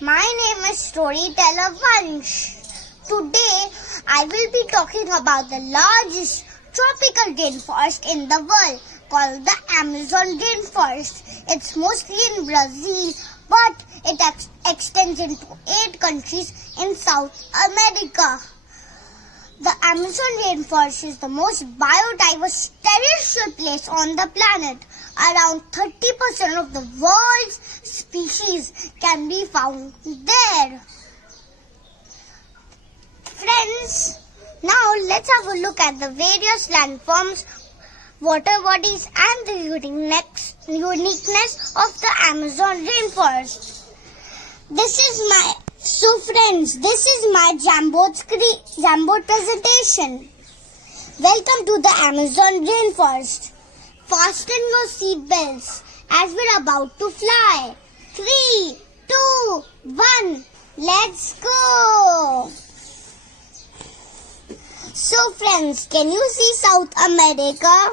My name is Storyteller Vansh. Today I will be talking about the largest tropical rainforest in the world called the Amazon rainforest. It's mostly in Brazil, but it extends into 8 countries in South America. The Amazon rainforest is the most biodiverse terrestrial place on the planet. Around 30% of the world's species can be found there. Friends, now let's have a look at the various landforms, water bodies and the uniqueness of the Amazon rainforest. This is my Jambo presentation. Welcome to the Amazon rainforest. Fasten your seat belts as we're about to fly. 3, 2, 1, let's go. So friends, can you see South America?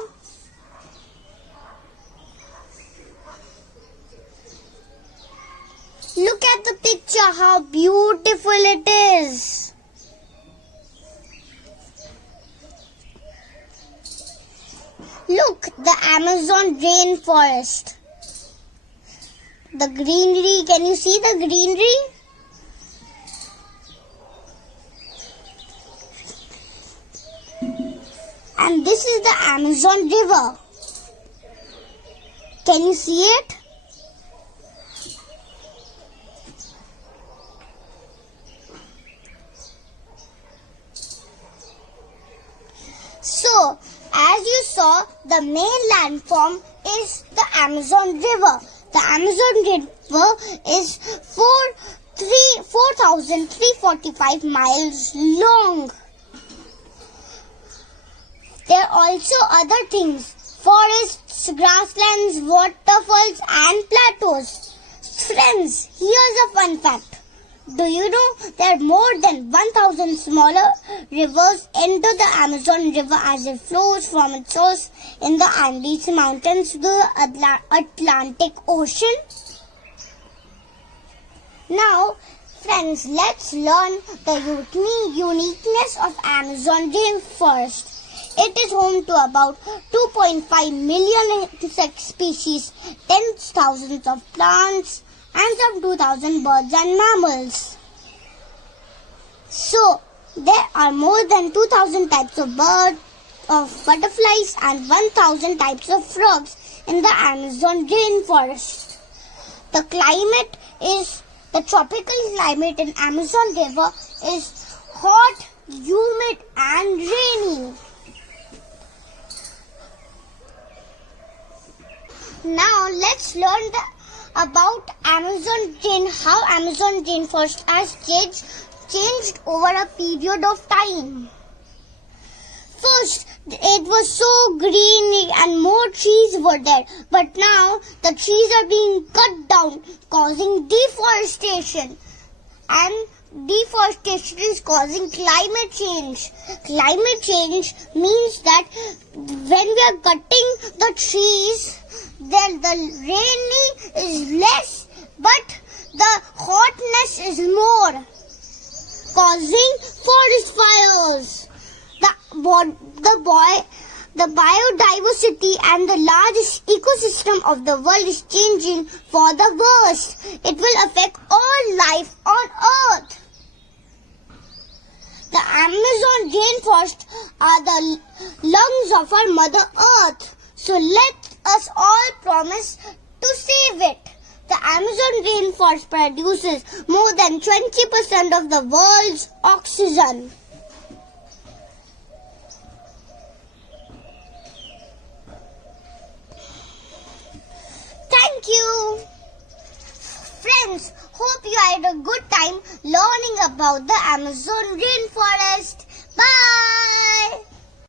Look at the picture, how beautiful it is. Look, the Amazon rainforest. The greenery, can you see the greenery? And this is the Amazon river. Can you see it? So, as you saw, the main landform is the Amazon River. The Amazon River is 4,345 miles long. There are also other things: forests, grasslands, waterfalls and plateaus. Friends, here's a fun fact. Do you know there are more than 1,000 smaller rivers enter the Amazon River as it flows from its source in the Andes Mountains to the Atlantic Ocean? Now, friends, let's learn the uniqueness of Amazon rainforest. It is home to about 2.5 million insect species, tens of thousands of plants, and some 2,000 birds and mammals. So, there are more than 2,000 types of butterflies and 1,000 types of frogs in the Amazon rainforest. The tropical climate in Amazon River is hot, humid and rainy. Now, let's learn about how Amazon rainforest has changed over a period of time. First, it was so green and more trees were there, but now the trees are being cut down, causing deforestation, and deforestation is causing climate change. Climate change means that when we are cutting the trees, then the rainy is less, but the hotness is more, causing forest fires. The biodiversity and the largest ecosystem of the world is changing for the worse. It will affect all life on Earth. The Amazon rainforest are the lungs of our Mother Earth. So let us all promise to save it. The Amazon rainforest produces more than 20% of the world's oxygen. Thank you. Friends, hope you had a good time learning about the Amazon rainforest.